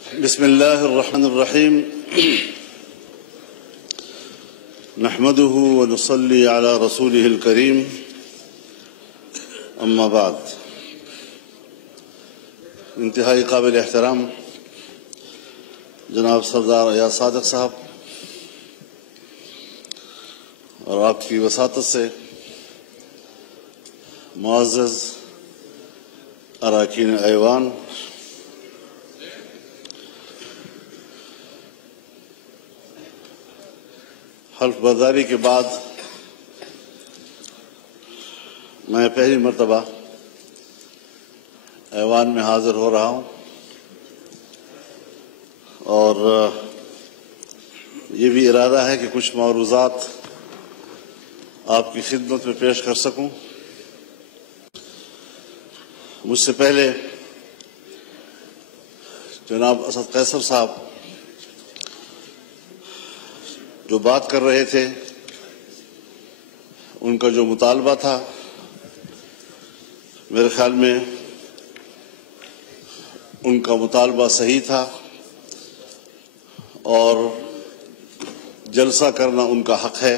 بسم الله الرحمن الرحيم نحمده ونصلي على رسوله الكريم اما بعد انتہائی قابل احترام جناب سردار ایاز صادق صاحب اور آپ کی وساطت سے معزز اراکین ایوان، حلف برداری کے بعد میں پہلی مرتبہ ایوان میں حاضر ہو رہا ہوں اور یہ بھی ارادہ ہے کہ کچھ معروضات آپ کی خدمت میں پیش کر سکوں۔ مجھ سے پہلے جناب اسد قیصر صاحب جو بات کر رہے تھے، ان کا جو مطالبہ تھا میرے خیال میں ان کا مطالبہ صحیح تھا اور جلسہ کرنا ان کا حق ہے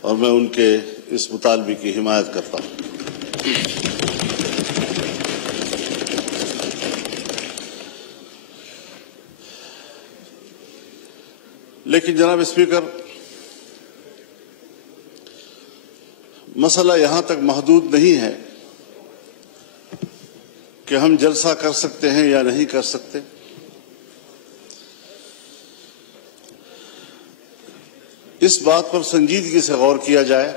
اور میں ان کے اس مطالبے کی حمایت کرتا ہوں۔ لیکن جناب اسپیکر، مسئلہ یہاں تک محدود نہیں ہے کہ ہم جلسہ کر سکتے ہیں یا نہیں کر سکتے۔ اس بات پر سنجیدگی سے غور کیا جائے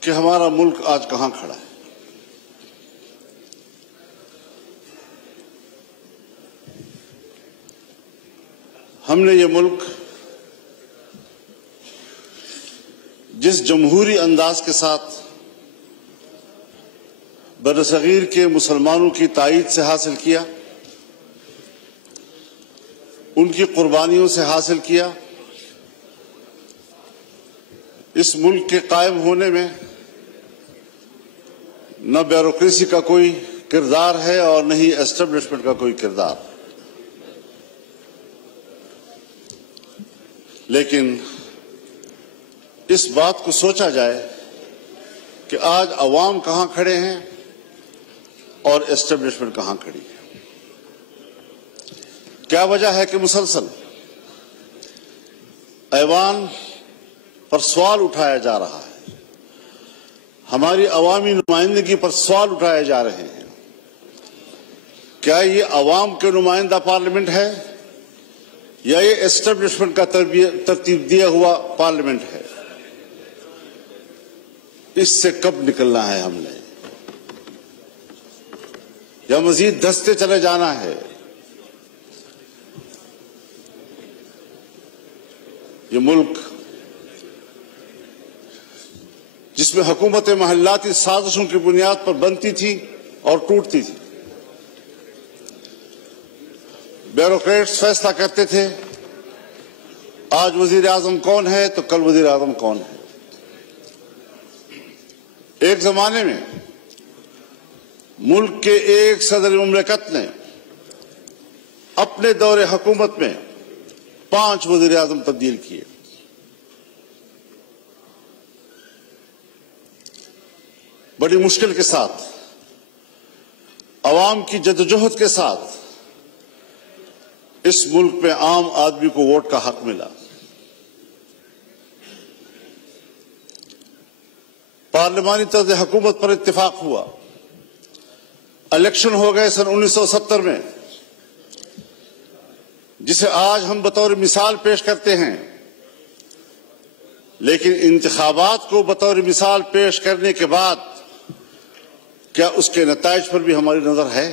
کہ ہمارا ملک آج کہاں کھڑا ہے۔ ہم نے یہ ملک جس جمہوری انداز کے ساتھ برصغیر کے مسلمانوں کی تائید سے حاصل کیا، ان کی قربانیوں سے حاصل کیا، اس ملک کے قائم ہونے میں نہ بیوروکریسی کا کوئی کردار ہے اور نہ ہی اسٹیبلشمنٹ کا کوئی کردار۔ لیکن اس بات کو سوچا جائے کہ آج عوام کہاں کھڑے ہیں اور اسٹیبلشمنٹ کہاں کھڑی ہے۔ کیا وجہ ہے کہ مسلسل ایوان پر سوال اٹھایا جا رہا ہے، ہماری عوامی نمائندگی پر سوال اٹھائے جا رہے ہیں؟ کیا یہ عوام کے نمائندہ پارلیمنٹ ہے یا یہ اسٹیبلشمنٹ کا ترتیب دیا ہوا پارلیمنٹ ہے؟ اس سے کب نکلنا ہے ہم نے، یا مزید دھستے چلے جانا ہے؟ یہ ملک جس میں حکومت محلاتی سازشوں کی بنیاد پر بنتی تھی اور ٹوٹتی تھی، بیوروکریٹس فیصلہ کرتے تھے آج وزیر اعظم کون ہے تو کل وزیر اعظم کون ہے۔ ایک زمانے میں ملک کے ایک صدر مملکت نے اپنے دور حکومت میں 5 وزیر اعظم تبدیل کیے۔ بڑی مشکل کے ساتھ، عوام کی جدوجہد کے ساتھ اس ملک میں عام آدمی کو ووٹ کا حق ملا۔ پارلیمانی طرز حکومت پر اتفاق ہوا، الیکشن ہو گئے سن 1970 میں، جسے آج ہم بطور مثال پیش کرتے ہیں۔ لیکن انتخابات کو بطور مثال پیش کرنے کے بعد کیا اس کے نتائج پر بھی ہماری نظر ہے؟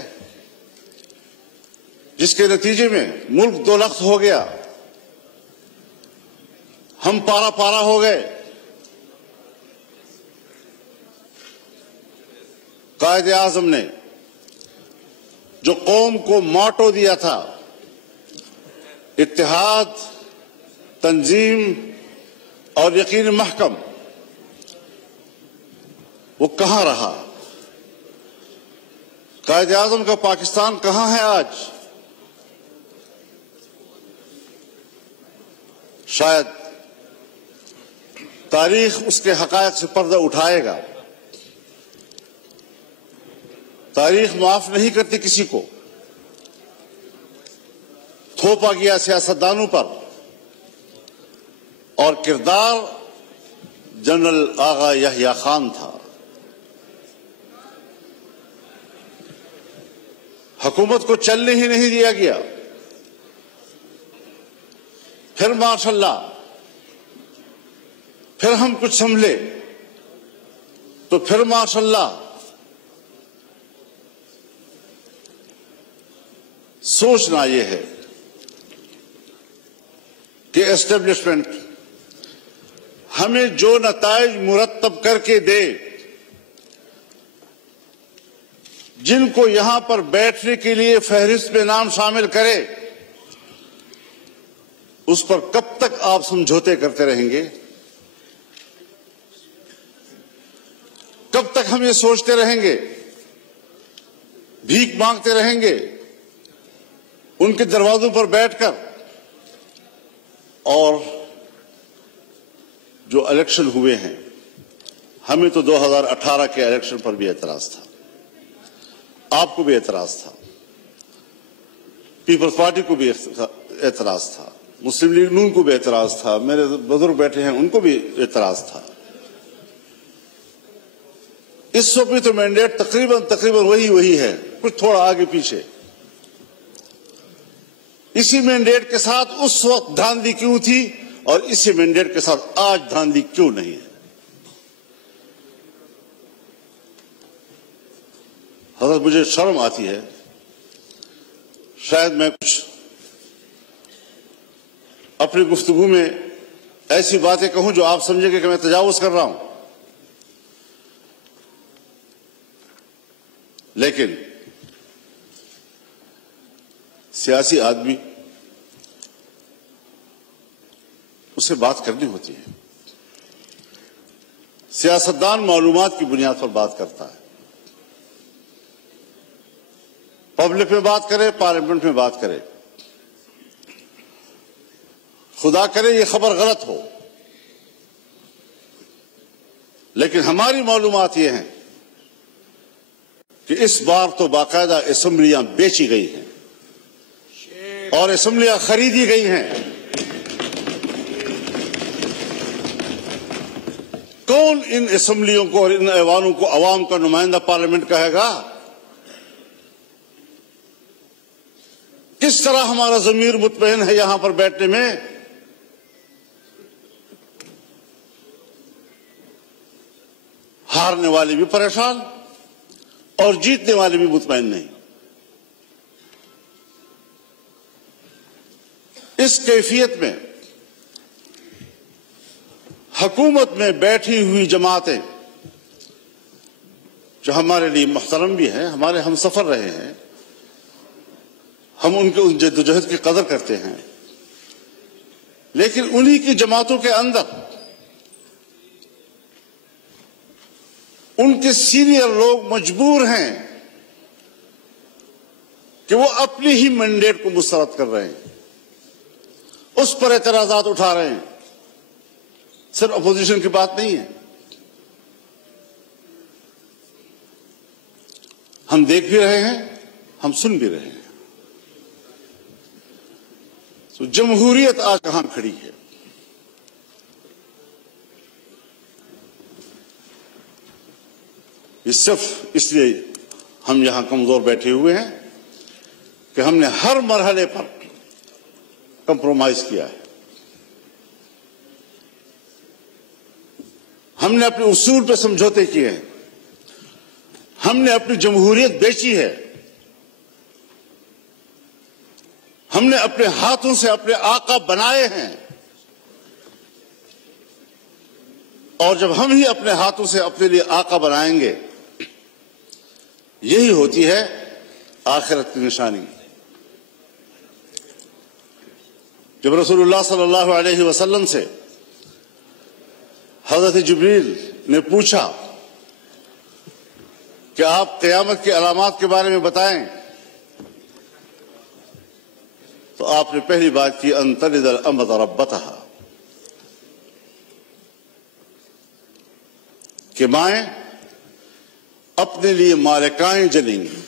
جس کے نتیجے میں ملک دو لخت ہو گیا، ہم پارا پارا ہو گئے۔ قائد اعظم نے جو قوم کو موٹو دیا تھا، اتحاد، تنظیم اور یقین محکم، وہ کہاں رہا؟ قائد اعظم کا پاکستان کہاں ہے آج؟ شاید تاریخ اس کے حقائق سے پردہ اٹھائے گا. تاریخ معاف نہیں کرتی کسی کو. تھوپا گیا سیاستدانوں پر اور کردار جنرل آغا یحییٰ خان تھا. حکومت کو چلنے ہی نہیں دیا گیا. پھر ماشاءاللہ پھر ہم کچھ سنبھلے تو پھر ماشاءاللہ سوچنا یہ ہے کہ اسٹیبلشمنٹ ہمیں جو نتائج مرتب کر کے دے، جن کو یہاں پر بیٹھنے کے لیے فہرست میں نام شامل کرے، اس پر کب تک آپ سمجھوتے کرتے رہیں گے؟ کب تک ہم یہ سوچتے رہیں گے، بھیک مانگتے رہیں گے ان کے دروازوں پر بیٹھ کر؟ اور جو الیکشن ہوئے ہیں، ہمیں تو 2018 کے الیکشن پر بھی اعتراض تھا، آپ کو بھی اعتراض تھا، پیپلز پارٹی کو بھی اعتراض تھا، مسلم لیگ نون کو بھی اعتراض تھا، میرے بزرگ بیٹھے ہیں ان کو بھی اعتراض تھا. اس وقت بھی تو مینڈیٹ تقریباً وہی ہے، کچھ تھوڑا آگے پیچھے. اسی مینڈیٹ کے ساتھ اس وقت دھاندلی کیوں تھی اور اسی مینڈیٹ کے ساتھ آج دھاندلی کیوں نہیں ہے؟ حضرت مجھے شرم آتی ہے، شاید میں کچھ اپنی گفتگو میں ایسی باتیں کہوں جو آپ سمجھیں گے کہ میں تجاوز کر رہا ہوں، لیکن سیاسی آدمی اسے بات کرنی ہوتی ہے. سیاستدان معلومات کی بنیاد پر بات کرتا ہے. پبلک میں بات کرے، پارلیمنٹ میں بات کرے. خدا کرے یہ خبر غلط ہو، لیکن ہماری معلومات یہ ہیں کہ اس بار تو باقاعدہ اسمبلیاں بیچی گئی ہیں اور اسمبلیاں خریدی گئی ہیں. کون ان اسمبلیوں کو اور ان ایوانوں کو عوام کا نمائندہ پارلیمنٹ کہے گا؟ کس طرح ہمارا ضمیر مطمئن ہے یہاں پر بیٹھنے میں؟ ہارنے والے بھی پریشان اور جیتنے والے بھی مطمئن نہیں. اس کیفیت میں حکومت میں بیٹھی ہوئی جماعتیں جو ہمارے لیے محترم بھی ہیں، ہمارے ہم سفر رہے ہیں، ہم ان کے اس جدوجہد کی قدر کرتے ہیں، لیکن انہی کی جماعتوں کے اندر ان کے سینئر لوگ مجبور ہیں کہ وہ اپنی ہی مینڈیٹ کو مسترد کر رہے ہیں، اس پر اعتراضات اٹھا رہے ہیں. صرف اپوزیشن کی بات نہیں ہے، ہم دیکھ بھی رہے ہیں، ہم سن بھی رہے ہیں. تو جمہوریت آج کہاں کھڑی ہے؟ یہ صرف اس لیے ہم یہاں کمزور بیٹھے ہوئے ہیں کہ ہم نے ہر مرحلے پر کمپرومائز کیا ہے. ہم نے اپنے اصول پہ سمجھوتے کیے ہیں، ہم نے اپنی جمہوریت بیچی ہے، ہم نے اپنے ہاتھوں سے اپنے آقا بنائے ہیں، اور جب ہم ہی اپنے ہاتھوں سے اپنے لیے آقا بنائیں گے، یہی ہوتی ہے آخرت کی نشانی. جب رسول اللہ صلی اللہ علیہ وسلم سے حضرت جبریل نے پوچھا کہ آپ قیامت کی علامات کے بارے میں بتائیں، تو آپ نے پہلی بات کی ان تلد الامۃ ربتہا، کہ مائیں اپنے لیے مالکائیں جنیں گی،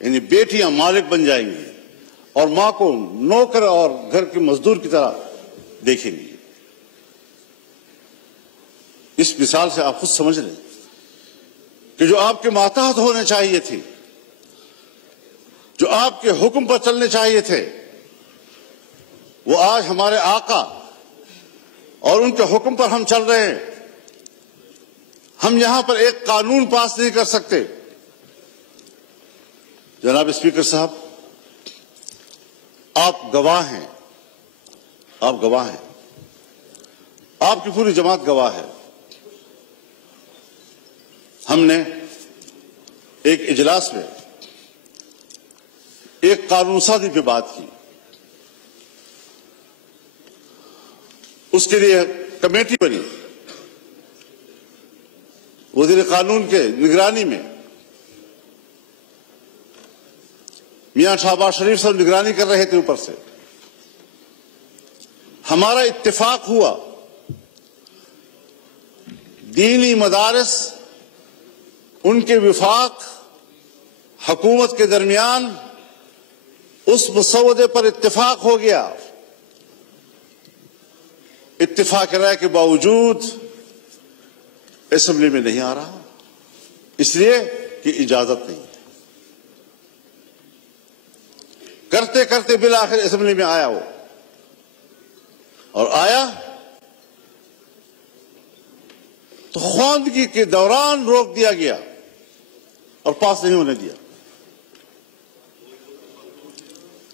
یعنی بیٹیاں مالک بن جائیں گی اور ماں کو نوکر اور گھر کے مزدور کی طرح دیکھیں گی۔ اس مثال سے آپ خود سمجھ لیں کہ جو آپ کے ماتحت ہونے چاہیے تھے، جو آپ کے حکم پر چلنے چاہیے تھے، وہ آج ہمارے آقا اور ان کے حکم پر ہم چل رہے ہیں۔ ہم یہاں پر ایک قانون پاس نہیں کر سکتے۔ جناب اسپیکر صاحب، آپ گواہ ہیں، آپ گواہ ہیں، آپ کی پوری جماعت گواہ ہے۔ ہم نے ایک اجلاس میں ایک قانون سازی پہ بات کی، اس کے لیے کمیٹی بنی، وزیر قانون کے نگرانی میں میاں شہباز شریف صاحب نگرانی کر رہے تھے اوپر سے۔ ہمارا اتفاق ہوا دینی مدارس، ان کے وفاق، حکومت کے درمیان اس مسودے پر اتفاق ہو گیا۔ اتفاق رائے کے باوجود اسمبلی میں نہیں آ رہا، اس لیے کہ اجازت نہیں ہے۔ کرتے کرتے بالآخر اسمبلی میں آیا وہ، اور آیا تو خواندگی کے دوران روک دیا گیا اور پاس نہیں ہونے دیا۔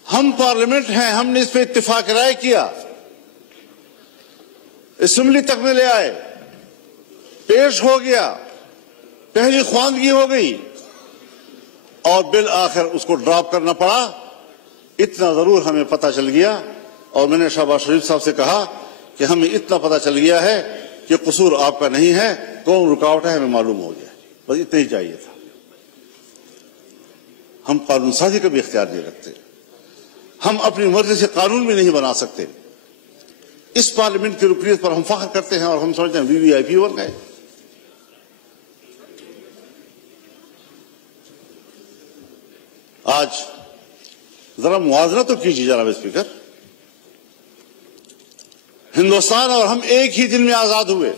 ہم پارلیمنٹ ہیں، ہم نے اس پہ اتفاق رائے کیا، اسمبلی تک میں لے آئے، پیش ہو گیا، پہلی خواندگی ہو گئی اور بالآخر اس کو ڈراپ کرنا پڑا۔ اتنا ضرور ہمیں پتہ چل گیا، اور میں نے شہباز شریف صاحب سے کہا کہ ہمیں اتنا پتہ چل گیا ہے کہ قصور آپ کا نہیں ہے، کون رکاوٹ ہے ہمیں معلوم ہو گیا، بس اتنا ہی چاہیے تھا۔ ہم قانون سازی کا بھی اختیار نہیں رکھتے، ہم اپنی مرضی سے قانون بھی نہیں بنا سکتے۔ اس پارلیمنٹ کی رکنیت پر ہم فخر کرتے ہیں اور ہم سمجھتے ہیں وی وی آئی پی بن گئے۔ آج ذرا موازنہ تو کیجیے جناب اسپیکر، ہندوستان اور ہم ایک ہی دن میں آزاد ہوئے۔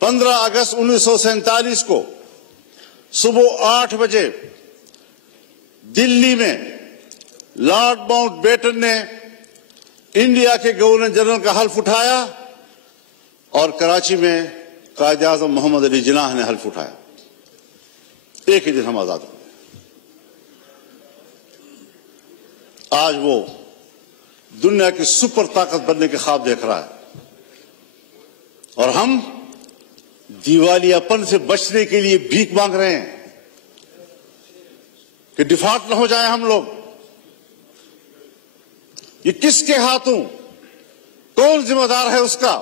15 اگست 1947 کو صبح 8 بجے دلی میں لارڈ ماؤنٹ بیٹن نے انڈیا کے گورنر جنرل کا حلف اٹھایا اور کراچی میں قائد اعظم محمد علی جناح نے حلف اٹھایا۔ ایک ہی دن ہم آزاد ہوئے۔ آج وہ دنیا کی سپر طاقت بننے کے خواب دیکھ رہا ہے، اور ہم دیوالیہ پن سے بچنے کے لیے بھیک مانگ رہے ہیں کہ ڈیفالٹ نہ ہو جائیں ہم لوگ۔ یہ کس کے ہاتھوں، کون ذمہ دار ہے اس کا؟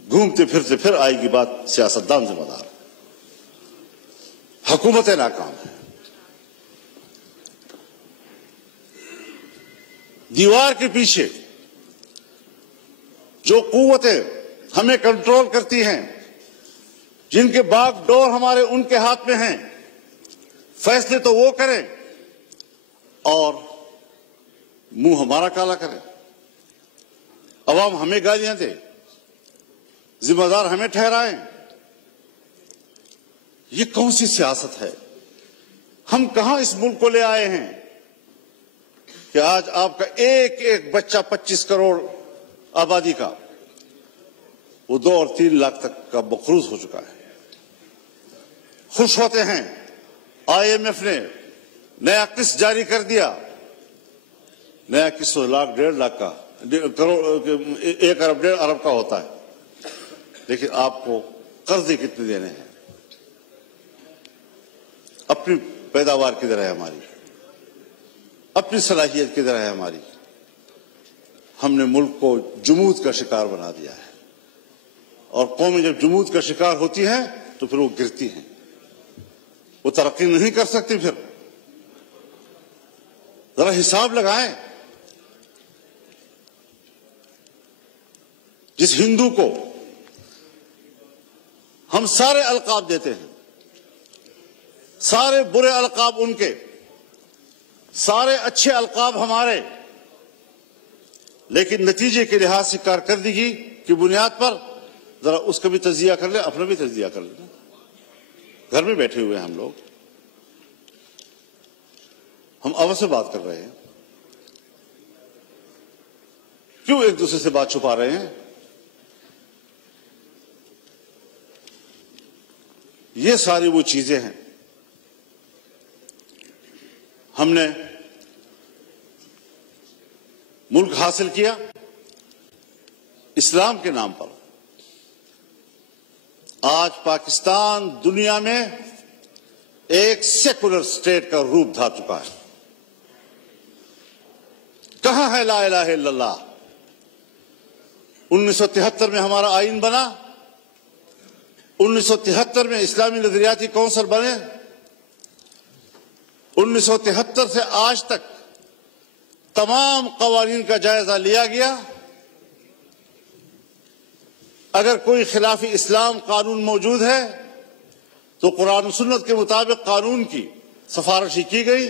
گھومتے پھرتے پھر آئے گی بات سیاستدان ذمہ دار، حکومت ناکام ہے۔ دیوار کے پیچھے جو قوتیں ہمیں کنٹرول کرتی ہیں، جن کے باغ ڈور ہمارے ان کے ہاتھ میں ہیں، فیصلے تو وہ کریں اور منہ ہمارا کالا کریں، عوام ہمیں گالیاں دے، ذمہ دار ہمیں ٹھہرائیں۔ یہ کون سی سیاست ہے؟ ہم کہاں اس ملک کو لے آئے ہیں کہ آج آپ کا ایک ایک بچہ 25 کروڑ آبادی کا، وہ 2 اور 3 لاکھ تک کا مقروض ہو چکا ہے۔ خوش ہوتے ہیں آئی ایم ایف نے نیا قسط جاری کر دیا، نیا قسط 1 لاکھ 1.5 لاکھ کا، 1 ارب 1.5 ارب کا ہوتا ہے، لیکن آپ کو قرضے کتنے دینے ہیں؟ اپنی پیداوار کدھر ہے ہماری؟ اپنی صلاحیت کدھر ہے ہماری؟ ہم نے ملک کو جمود کا شکار بنا دیا ہے۔ اور قومیں جب جمود کا شکار ہوتی ہیں تو پھر وہ گرتی ہیں، وہ ترقی نہیں کر سکتی۔ پھر ذرا حساب لگائیں، جس ہندو کو ہم سارے القاب دیتے ہیں، سارے برے القاب ان کے، سارے اچھے القاب ہمارے، لیکن نتیجے کے لحاظ سے کارکردگی کی بنیاد پر ذرا اس کا بھی تجزیہ کر لیں، اپنا بھی تجزیہ کر لیں۔ گھر میں بیٹھے ہوئے ہیں ہم لوگ، ہم آواز سے بات کر رہے ہیں، کیوں ایک دوسرے سے بات چھپا رہے ہیں؟ یہ ساری وہ چیزیں ہیں۔ ہم نے ملک حاصل کیا اسلام کے نام پر۔ آج پاکستان دنیا میں ایک سیکولر اسٹیٹ کا روپ دھار چکا ہے۔ کہاں ہے لا الہ الا اللہ؟ 1973 میں ہمارا آئین بنا، 1973 میں اسلامی نظریاتی کونسل بنے، 1973 سے آج تک تمام قوانین کا جائزہ لیا گیا۔ اگر کوئی خلاف اسلام قانون موجود ہے تو قرآن و سنت کے مطابق قانون کی سفارشی کی گئی،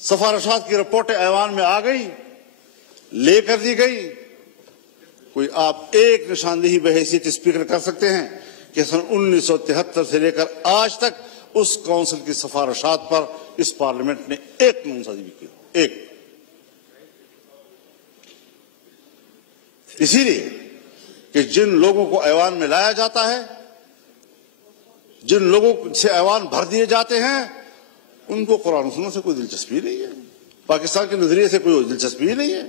سفارشات کی رپورٹیں ایوان میں آ گئی، لے کر دی گئی۔ کوئی آپ ایک نشاندہی بحیثیت اسپیکر کر سکتے ہیں کہ سن 1973 سے لے کر آج تک اس کونسل کی سفارشات پر اس پارلیمنٹ نے ایک قانون سازی بھی کی؟ ایک۔ اسی لیے کہ جن لوگوں کو ایوان میں لایا جاتا ہے، جن لوگوں سے ایوان بھر دیے جاتے ہیں، ان کو قرآن و سنت سے کوئی دلچسپی نہیں ہے، پاکستان کے نظریے سے کوئی دلچسپی نہیں ہے۔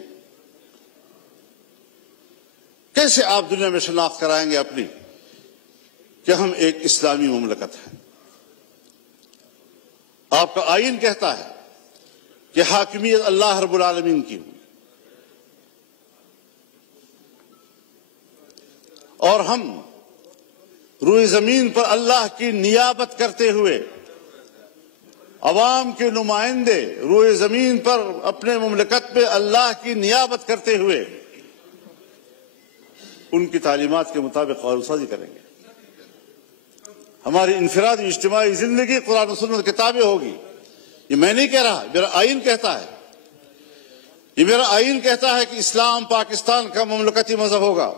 کیسے آپ دنیا میں شناخت کرائیں گے اپنی کہ ہم ایک اسلامی مملکت ہیں؟ آپ کا آئین کہتا ہے کہ حاکمیت اللہ رب العالمین کی، اور ہم روئے زمین پر اللہ کی نیابت کرتے ہوئے، عوام کے نمائندے روئے زمین پر اپنے مملکت پہ اللہ کی نیابت کرتے ہوئے ان کی تعلیمات کے مطابق قانون سازی کریں گے۔ ہماری انفرادی اجتماعی زندگی قرآن و سنت کے تابع ہوگی۔ یہ میں نہیں کہہ رہا، میرا آئین کہتا ہے، یہ میرا آئین کہتا ہے کہ اسلام پاکستان کا مملکتی مذہب ہوگا۔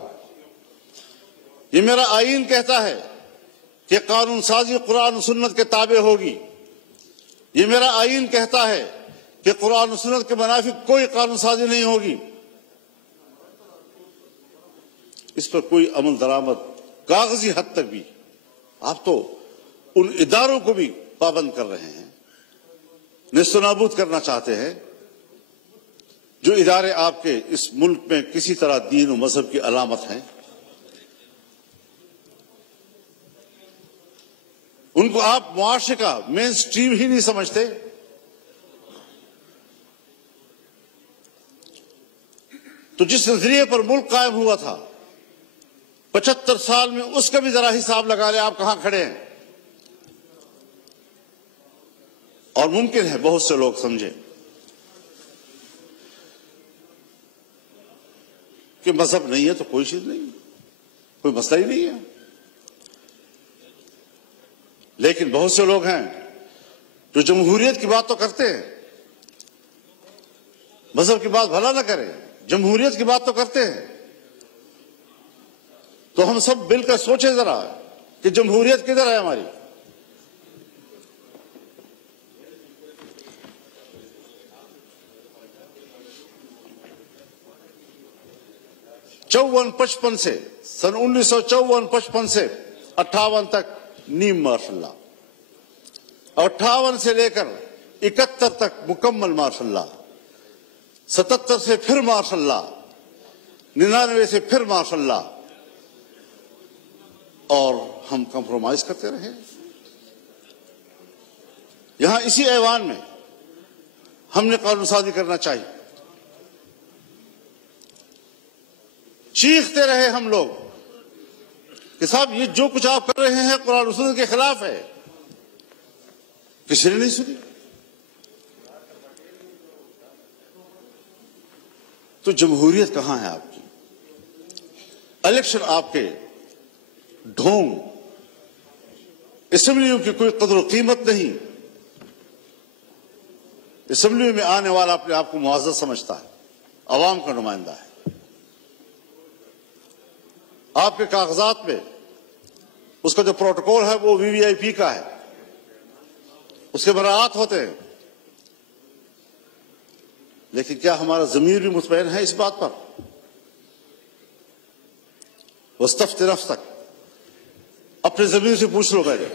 یہ میرا آئین کہتا ہے کہ قانون سازی قرآن و سنت کے تابع ہوگی۔ یہ میرا آئین کہتا ہے کہ قرآن و سنت کے منافق کوئی قانون سازی نہیں ہوگی۔ اس پر کوئی عمل درآمد کاغذی حد تک بھی، آپ تو ان اداروں کو بھی پابند کر رہے ہیں، نیست و نابود کرنا چاہتے ہیں جو ادارے آپ کے اس ملک میں کسی طرح دین و مذہب کی علامت ہیں۔ ان کو آپ معاشرے کا مین سٹریم ہی نہیں سمجھتے۔ تو جس نظریے پر ملک قائم ہوا تھا 75 سال میں، اس کا بھی ذرا حساب لگا لیں آپ کہاں کھڑے ہیں۔ اور ممکن ہے بہت سے لوگ سمجھیں کہ مذہب نہیں ہے تو کوئی چیز نہیں، کوئی مسئلہ ہی نہیں ہے، لیکن بہت سے لوگ ہیں جو جمہوریت کی بات تو کرتے ہیں، مذہب کی بات بھلا نہ کریں، جمہوریت کی بات تو کرتے ہیں۔ تو ہم سب مل کر سوچیں ذرا کہ جمہوریت کدھر ہے ہماری؟ '54-55 سے، سن 1954-55 سے 58 تک نیم مارشل لا، اور 58 سے لے کر 71 تک مکمل مارشل لا، 77 سے پھر مارشل لا، 99 سے پھر مارشل لا، اور ہم کمپرومائز کرتے رہے۔ یہاں اسی ایوان میں ہم نے قانون سازی کرنا چاہیے، چیختے رہے ہم لوگ کہ صاحب یہ جو کچھ آپ کر رہے ہیں قرآن و سنت کے خلاف ہے. کسی نے نہیں سنی. تو جمہوریت کہاں ہے آپ کی؟ الیکشن آپ کے ڈھونگ، اسمبلیوں کی کوئی قدر و قیمت نہیں. اسمبلی میں آنے والا اپنے آپ کو معزز سمجھتا ہے، عوام کا نمائندہ ہے. آپ کے کاغذات میں اس کا جو پروٹوکول ہے وہ VVIP کا ہے، اس کے براعات ہوتے ہیں. لیکن کیا ہمارا ضمیر بھی مطمئن ہے اس بات پر؟ وَاسْتَفْتِ نَفْسَكَ، اپنے ضمیر سے پوچھ لو پہلے،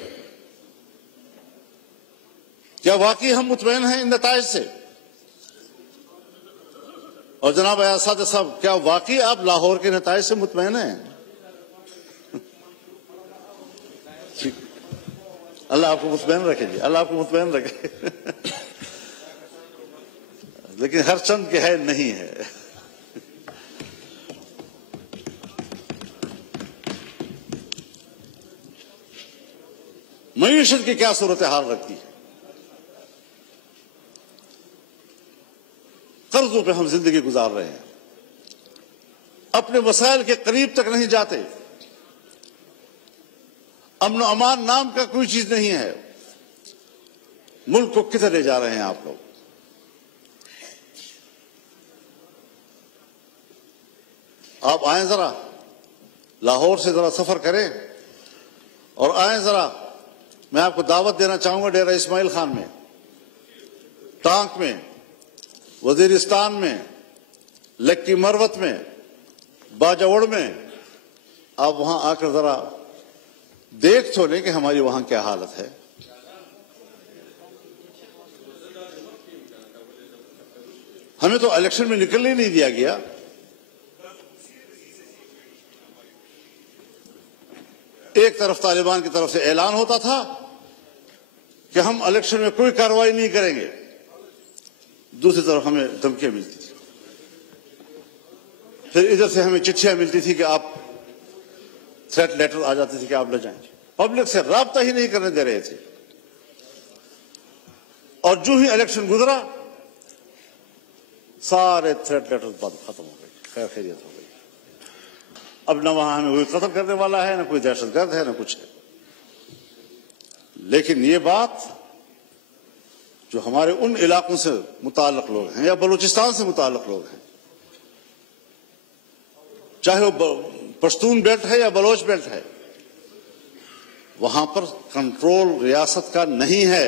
کیا واقعی ہم مطمئن ہیں ان نتائج سے؟ اور جناب اساتذہ صاحب، کیا واقعی آپ لاہور کے نتائج سے مطمئن ہیں؟ اللہ آپ کو مطمئن رکھے جی، اللہ آپ کو مطمئن رکھے. لیکن ہر چند کے ہے نہیں ہے. معیشت کی کیا صورتحال رکھتی ہے؟ قرضوں پہ ہم زندگی گزار رہے ہیں، اپنے وسائل کے قریب تک نہیں جاتے. امن و امان نام کا کوئی چیز نہیں ہے. ملک کو کدھر لے جا رہے ہیں آپ لوگ؟ آپ آئیں ذرا لاہور سے ذرا سفر کریں اور آئیں ذرا. میں آپ کو دعوت دینا چاہوں گا ڈیرہ اسماعیل خان میں، ٹانک میں، وزیرستان میں، لکی مروت میں، باجوڑ میں. آپ وہاں آ کر ذرا دیکھ تو لیں کہ ہماری وہاں کیا حالت ہے. ہمیں تو الیکشن میں نکلنے نہیں دیا گیا. ایک طرف طالبان کی طرف سے اعلان ہوتا تھا کہ ہم الیکشن میں کوئی کارروائی نہیں کریں گے، دوسری طرف ہمیں دھمکیاں ملتی تھی. پھر ادھر سے ہمیں چٹھیاں ملتی تھی کہ آپ تھریٹ لیٹر آ جاتے تھے کہ آپ لے جائیں. پبلک سے رابطہ ہی نہیں کرنے دے رہے تھے. اور جو ہی الیکشن گزرا سارے تھریٹ لیٹر ختم ہو گئے، خیر خیریت ہو گئی. اب نہ وہاں ہمیں کوئی قتل کرنے والا ہے، نہ کوئی دہشت گرد ہے، نہ کچھ ہے. لیکن یہ بات جو ہمارے ان علاقوں سے متعلق لوگ ہیں یا بلوچستان سے متعلق لوگ ہیں، چاہے وہ پشتون بیلٹ ہے یا بلوچ بیلٹ ہے، وہاں پر کنٹرول ریاست کا نہیں ہے.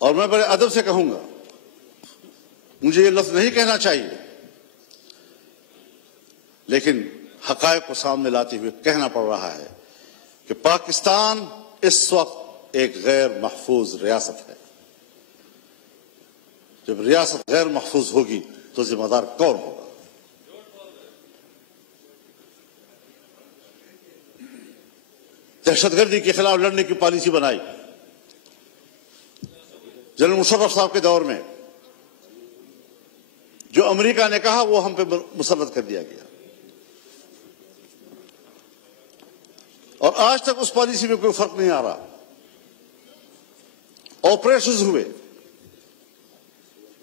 اور میں بڑے ادب سے کہوں گا، مجھے یہ لفظ نہیں کہنا چاہیے، لیکن حقائق کو سامنے لاتے ہوئے کہنا پڑ رہا ہے کہ پاکستان اس وقت ایک غیر محفوظ ریاست ہے. جب ریاست غیر محفوظ ہوگی تو ذمہ دار کون ہوگا؟ دہشت گردی کے خلاف لڑنے کی پالیسی بنائی جنرل مشرف صاحب کے دور میں. جو امریکہ نے کہا وہ ہم پہ مسلط کر دیا گیا، اور آج تک اس پالیسی میں کوئی فرق نہیں آ رہا. آپریشنز ہوئے،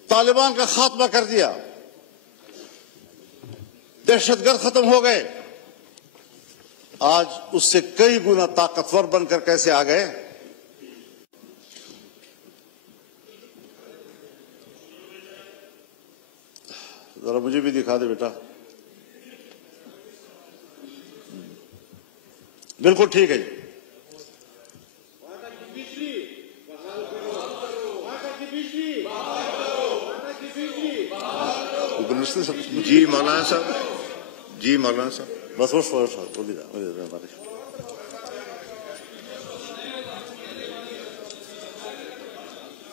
طالبان کا خاتمہ کر دیا، دہشت گرد ختم ہو گئے. آج اس سے کئی گنا طاقتور بن کر کیسے آ گئے؟ ذرا مجھے بھی دکھا دے بیٹا. بالکل ٹھیک ہے جی. جی مولانا صاحب، جی مولانا صاحب، بس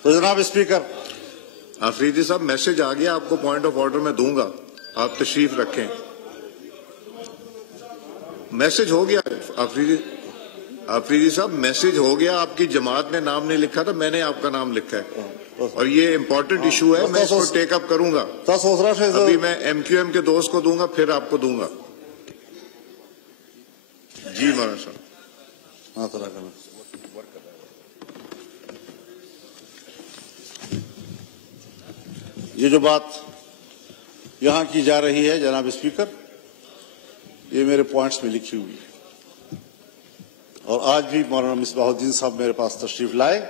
تو جناب اسپیکر، آفریدی صاحب میسج آ گیا، آپ کو پوائنٹ آف آرڈر میں دوں گا، آپ تشریف رکھیں. میسج ہو گیا آفریدی صاحب، میسج ہو گیا. آپ کی جماعت نے نام نہیں لکھا تھا، میں نے آپ کا نام لکھا ہے، اور یہ امپورٹنٹ ایشو ہے. میں اس کو ٹیک اپ کروں گا. ابھی میں MQM کے دوست کو دوں گا، پھر آپ کو دوں گا. جی مولانا صاحب. ہاں طرح کرنا. یہ جو بات یہاں کی جا رہی ہے جناب اسپیکر، یہ میرے پوائنٹس میں لکھی ہوئی ہے، اور آج بھی مولانا مصباح الدین صاحب میرے پاس تشریف لائے،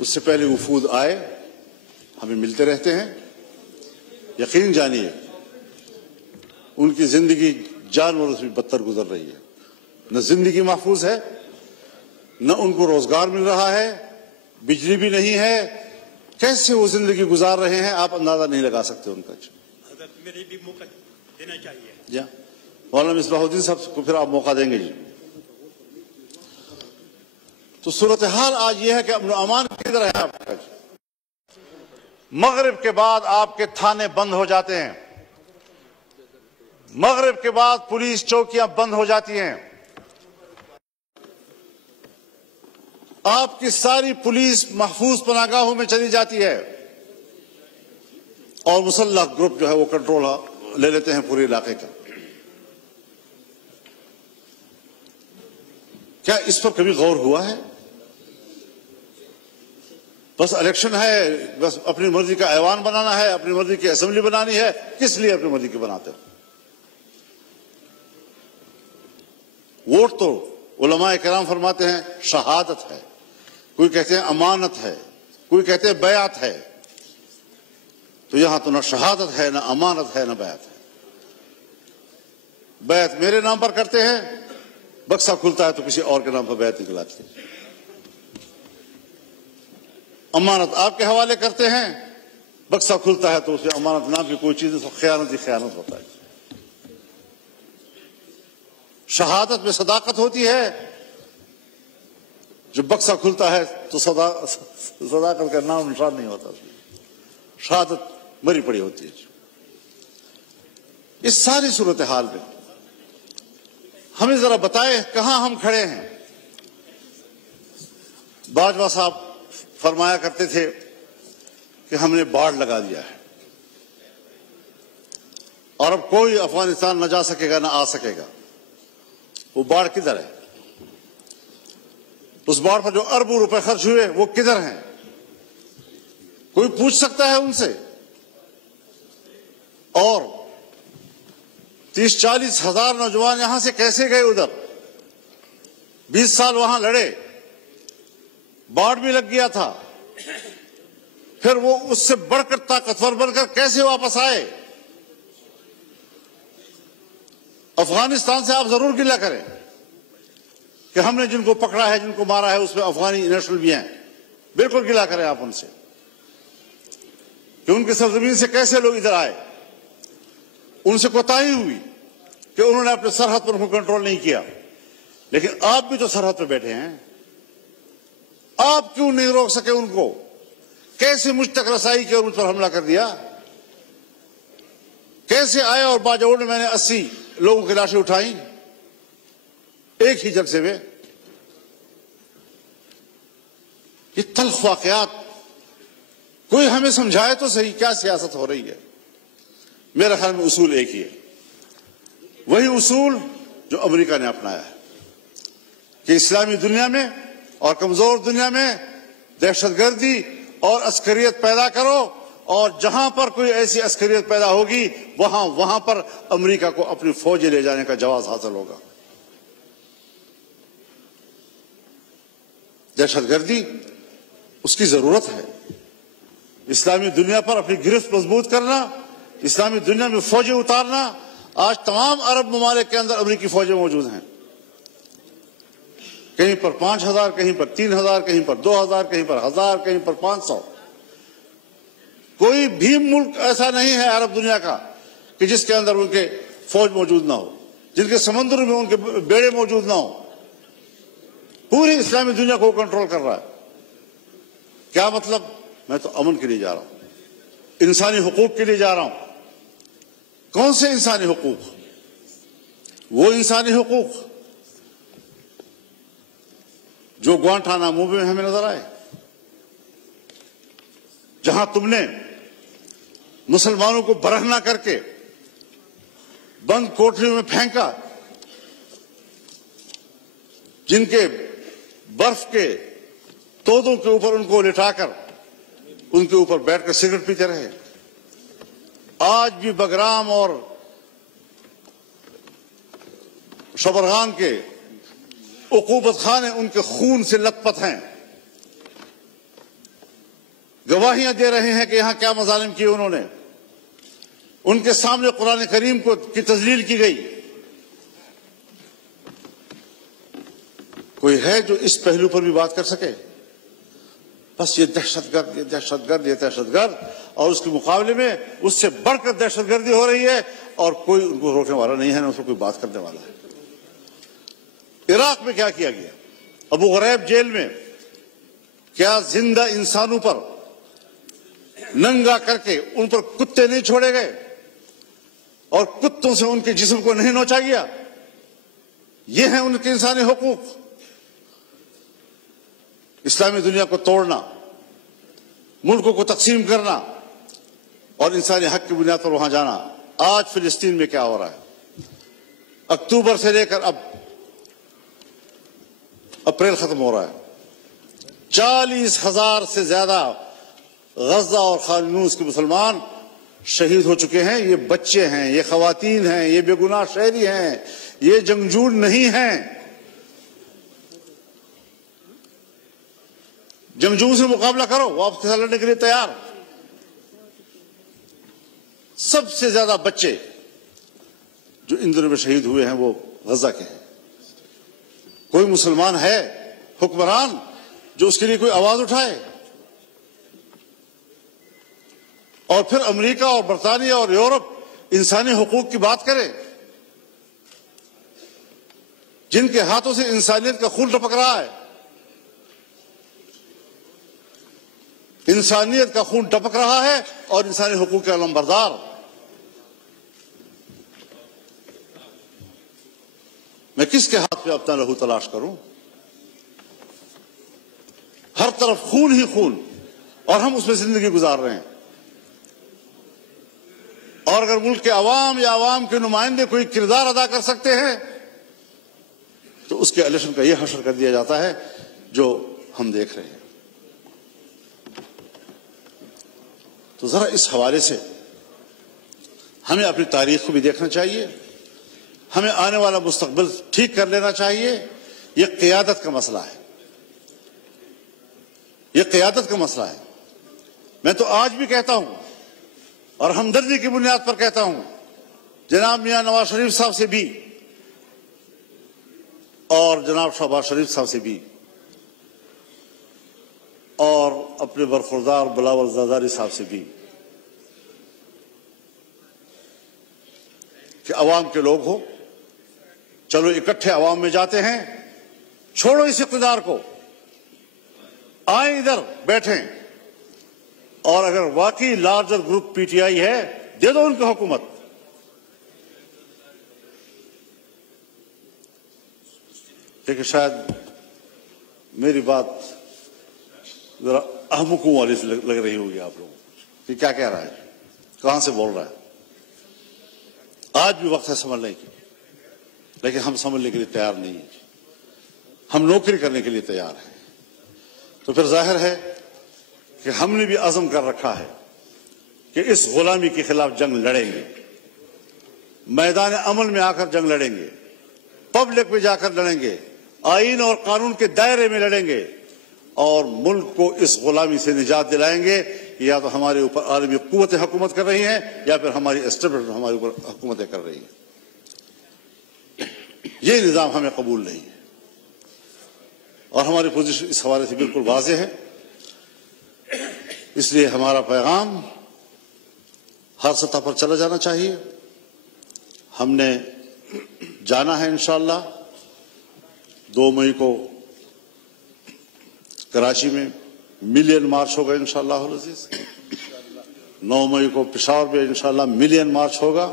اس سے پہلے وفود آئے، ہمیں ملتے رہتے ہیں. یقین جانیے ان کی زندگی جانوروں سے بھی بدتر گزر رہی ہے. نہ زندگی محفوظ ہے، نہ ان کو روزگار مل رہا ہے، بجلی بھی نہیں ہے. کیسے وہ زندگی گزار رہے ہیں آپ اندازہ نہیں لگا سکتے ان کا. میرے بھی موقع دینا چاہیے. جی مولانا مصباح الدین صاحب کو پھر آپ موقع دیں گے. جی تو صورتحال آج یہ ہے کہ امن و امان کدھر ہے آپ کا. مغرب کے بعد آپ کے تھانے بند ہو جاتے ہیں، مغرب کے بعد پولیس چوکیاں بند ہو جاتی ہیں، آپ کی ساری پولیس محفوظ پناہگاہوں میں چلی جاتی ہے، اور مسلح گروپ جو ہے وہ کنٹرول لے لیتے ہیں پورے علاقے کا. کیا اس پر کبھی غور ہوا ہے؟ بس الیکشن ہے، بس اپنی مرضی کا ایوان بنانا ہے، اپنی مرضی کی اسمبلی بنانی ہے. کس لیے اپنی مرضی کی بناتے ہو؟ ووٹ تو علماء کرام فرماتے ہیں شہادت ہے، کوئی کہتے ہیں امانت ہے، کوئی کہتے ہیں بیعت ہے. تو یہاں تو نہ شہادت ہے، نہ امانت ہے، نہ بیعت ہے. بیعت میرے نام پر کرتے ہیں، بکسا کھلتا ہے تو کسی اور کے نام پر بیعت نکلاتے ہیں. امانت آپ کے حوالے کرتے ہیں، بکسا کھلتا ہے تو اس میں امانت نام کی کوئی چیز خیانت ہی خیانت ہوتا ہے. شہادت میں صداقت ہوتی ہے، جب بکسا کھلتا ہے تو صداقت کا نام نشان نہیں ہوتا، شہادت مری پڑی ہوتی ہے. اس ساری صورتحال میں ہمیں ذرا بتائے کہاں ہم کھڑے ہیں. باجوہ صاحب فرمایا کرتے تھے کہ ہم نے باڑ لگا دیا ہے اور اب کوئی افغانستان نہ جا سکے گا نہ آ سکے گا. وہ باڑ کدھر ہے؟ اس باڑ پر جو اربوں روپے خرچ ہوئے وہ کدھر ہیں؟ کوئی پوچھ سکتا ہے ان سے؟ اور 30-40 ہزار نوجوان یہاں سے کیسے گئے ادھر؟ 20 سال وہاں لڑے، باڑ بھی لگ گیا تھا، پھر وہ اس سے بڑھ کر طاقتور بن کر کیسے واپس آئے؟ افغانستان سے آپ ضرور گلہ کریں کہ ہم نے جن کو پکڑا ہے، جن کو مارا ہے، اس میں افغانی نیشنل بھی ہیں. بالکل گلہ کریں آپ ان سے کہ ان کی سرزمین سے کیسے لوگ ادھر آئے. ان سے کوتاہی ہوئی کہ انہوں نے اپنے سرحد پر ان کو کنٹرول نہیں کیا. لیکن آپ بھی تو سرحد پہ بیٹھے ہیں، آپ کیوں نہیں روک سکے ان کو؟ کیسے مجھ تک رسائی کی اور مجھ پر حملہ کر دیا؟ کیسے آئے اور باجوڑ میں نے 80 لوگوں کی لاشیں اٹھائیں ایک ہی جلسے میں؟ یہ تلخ واقعات کوئی ہمیں سمجھائے تو صحیح کیا سیاست ہو رہی ہے. میرے خیال میں اصول ایک ہی ہے، وہی اصول جو امریکہ نے اپنایا ہے کہ اسلامی دنیا میں اور کمزور دنیا میں دہشت گردی اور عسکریت پیدا کرو، اور جہاں پر کوئی ایسی عسکریت پیدا ہوگی وہاں پر امریکہ کو اپنی فوجیں لے جانے کا جواز حاصل ہوگا. دہشت گردی اس کی ضرورت ہے. اسلامی دنیا پر اپنی گرفت مضبوط کرنا، اسلامی دنیا میں فوجیں اتارنا. آج تمام عرب ممالک کے اندر امریکی فوجیں موجود ہیں، کہیں پر 5000، کہیں پر 3000، کہیں پر 2000، کہیں پر 1000، کہیں پر 500. کوئی بھی ملک ایسا نہیں ہے عرب دنیا کا کہ جس کے اندر ان کے فوج موجود نہ ہو، جن کے سمندر میں ان کے بیڑے موجود نہ ہو. پوری اسلامی دنیا کو کنٹرول کر رہا ہے. کیا مطلب؟ میں تو امن کے لیے جا رہا ہوں، انسانی حقوق کے لیے جا رہا ہوں. کون سے انسانی حقوق؟ وہ انسانی حقوق جو گوانٹانامو میں ہمیں نظر آئے، جہاں تم نے مسلمانوں کو برہنہ کر کے بند کوٹریوں میں پھینکا، جن کے برف کے تودوں کے اوپر ان کو لٹا کر ان کے اوپر بیٹھ کر سگریٹ پیتے رہے. آج بھی بگرام اور شبرغان کے عقوبت خانے ان کے خون سے لت پت ہیں. گواہیاں دے رہے ہیں کہ یہاں کیا مظالم کیے انہوں نے. ان کے سامنے قرآن کریم کی تذلیل کی گئی. کوئی ہے جو اس پہلو پر بھی بات کر سکے؟ بس یہ دہشت گرد، یہ دہشت گرد، یہ دہشت گرد، اور اس کے مقابلے میں اس سے بڑھ کر دہشت گردی ہو رہی ہے اور کوئی ان کو روکنے والا نہیں ہے، نہ اس پر کوئی بات کرنے والا ہے. عراق میں کیا کیا گیا؟ ابو غریب جیل میں کیا زندہ انسانوں پر ننگا کر کے ان پر کتے نہیں چھوڑے گئے اور کتوں سے ان کے جسم کو نہیں نوچا گیا؟ یہ ہیں ان کے انسانی حقوق. اسلامی دنیا کو توڑنا، ملکوں کو تقسیم کرنا اور انسانی حق کی بنیاد پر وہاں جانا. آج فلسطین میں کیا ہو رہا ہے؟ اکتوبر سے لے کر اب اپریل ختم ہو رہا ہے، 40,000 سے زیادہ غزہ اور خان یونس کے مسلمان شہید ہو چکے ہیں. یہ بچے ہیں، یہ خواتین ہیں، یہ بے گناہ شہری ہیں، یہ جنگجو نہیں ہیں. جنگجو سے مقابلہ کرو، وہ آپ کے ساتھ لڑنے کے لیے تیار. سب سے زیادہ بچے جو ان دنوں میں شہید ہوئے ہیں وہ غزہ کے ہیں. کوئی مسلمان ہے حکمران جو اس کے لیے کوئی آواز اٹھائے؟ اور پھر امریکہ اور برطانیہ اور یورپ انسانی حقوق کی بات کرے، جن کے ہاتھوں سے انسانیت کا خون ٹپک رہا ہے. انسانیت کا خون ٹپک رہا ہے اور انسانی حقوق کے علمبردار. میں کس کے ہاتھ پہ اپنا لہو تلاش کروں؟ ہر طرف خون ہی خون، اور ہم اس میں زندگی گزار رہے ہیں. اور اگر ملک کے عوام یا عوام کے نمائندے کوئی کردار ادا کر سکتے ہیں تو اس کے الیکشن کا یہ حشر کر دیا جاتا ہے جو ہم دیکھ رہے ہیں. تو ذرا اس حوالے سے ہمیں اپنی تاریخ کو بھی دیکھنا چاہیے، ہمیں آنے والا مستقبل ٹھیک کر لینا چاہیے. یہ قیادت کا مسئلہ ہے، یہ قیادت کا مسئلہ ہے. میں تو آج بھی کہتا ہوں اور ہمدردی کی بنیاد پر کہتا ہوں، جناب میاں نواز شریف صاحب سے بھی اور جناب شہباز شریف صاحب سے بھی اور اپنے برخوردار بلاول زرداری صاحب سے بھی کہ عوام کے لوگ ہو، چلو اکٹھے عوام میں جاتے ہیں، چھوڑو اس اقتدار کو، آئیں ادھر بیٹھیں، اور اگر واقعی larger group P T I ہے دے دو ان کو حکومت. لیکن شاید میری بات ذرا احمقوں والی سے لگ رہی ہوگی آپ لوگوں کو، کہ کیا کہہ رہا ہے، کہاں سے بول رہا ہے. آج بھی وقت ہے سمجھنے کی، لیکن ہم سمجھنے کے لیے تیار نہیں ہیں. ہم نوکری کرنے کے لیے تیار ہیں. تو پھر ظاہر ہے کہ ہم نے بھی عزم کر رکھا ہے کہ اس غلامی کے خلاف جنگ لڑیں گے، میدان عمل میں آ کر جنگ لڑیں گے، پبلک میں جا کر لڑیں گے، آئین اور قانون کے دائرے میں لڑیں گے، اور ملک کو اس غلامی سے نجات دلائیں گے. یا تو ہمارے اوپر عالمی قوتیں حکومت کر رہی ہیں یا پھر ہماری اسٹیبلشمنٹ ہمارے اوپر حکومتیں کر رہی ہیں. یہ نظام ہمیں قبول نہیں ہے اور ہماری پوزیشن اس حوالے سے بالکل واضح ہے. اس لیے ہمارا پیغام ہر سطح پر چلا جانا چاہیے. ہم نے جانا ہے انشاءاللہ 2 مئی کو کراچی میں ملین مارچ ہوگا انشاءاللہ العزیز. 9 مئی کو پشاور میں انشاءاللہ ملین مارچ ہوگا.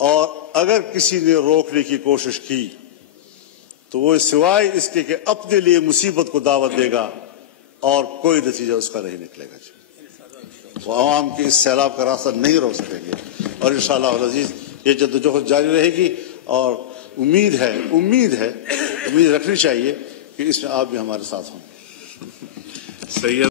اور اگر کسی نے روکنے کی کوشش کی تو وہ سوائے اس کے کہ اپنے لیے مصیبت کو دعوت دے گا اور کوئی نتیجہ اس کا نہیں نکلے گا. وہ عوام کے اس سیلاب کا راستہ نہیں روک سکیں گے. اور انشاءاللہ العزیز یہ جدوجہد جاری رہے گی. اور امید ہے امید رکھنی چاہیے کہ اس میں آپ بھی ہمارے ساتھ ہوں. سید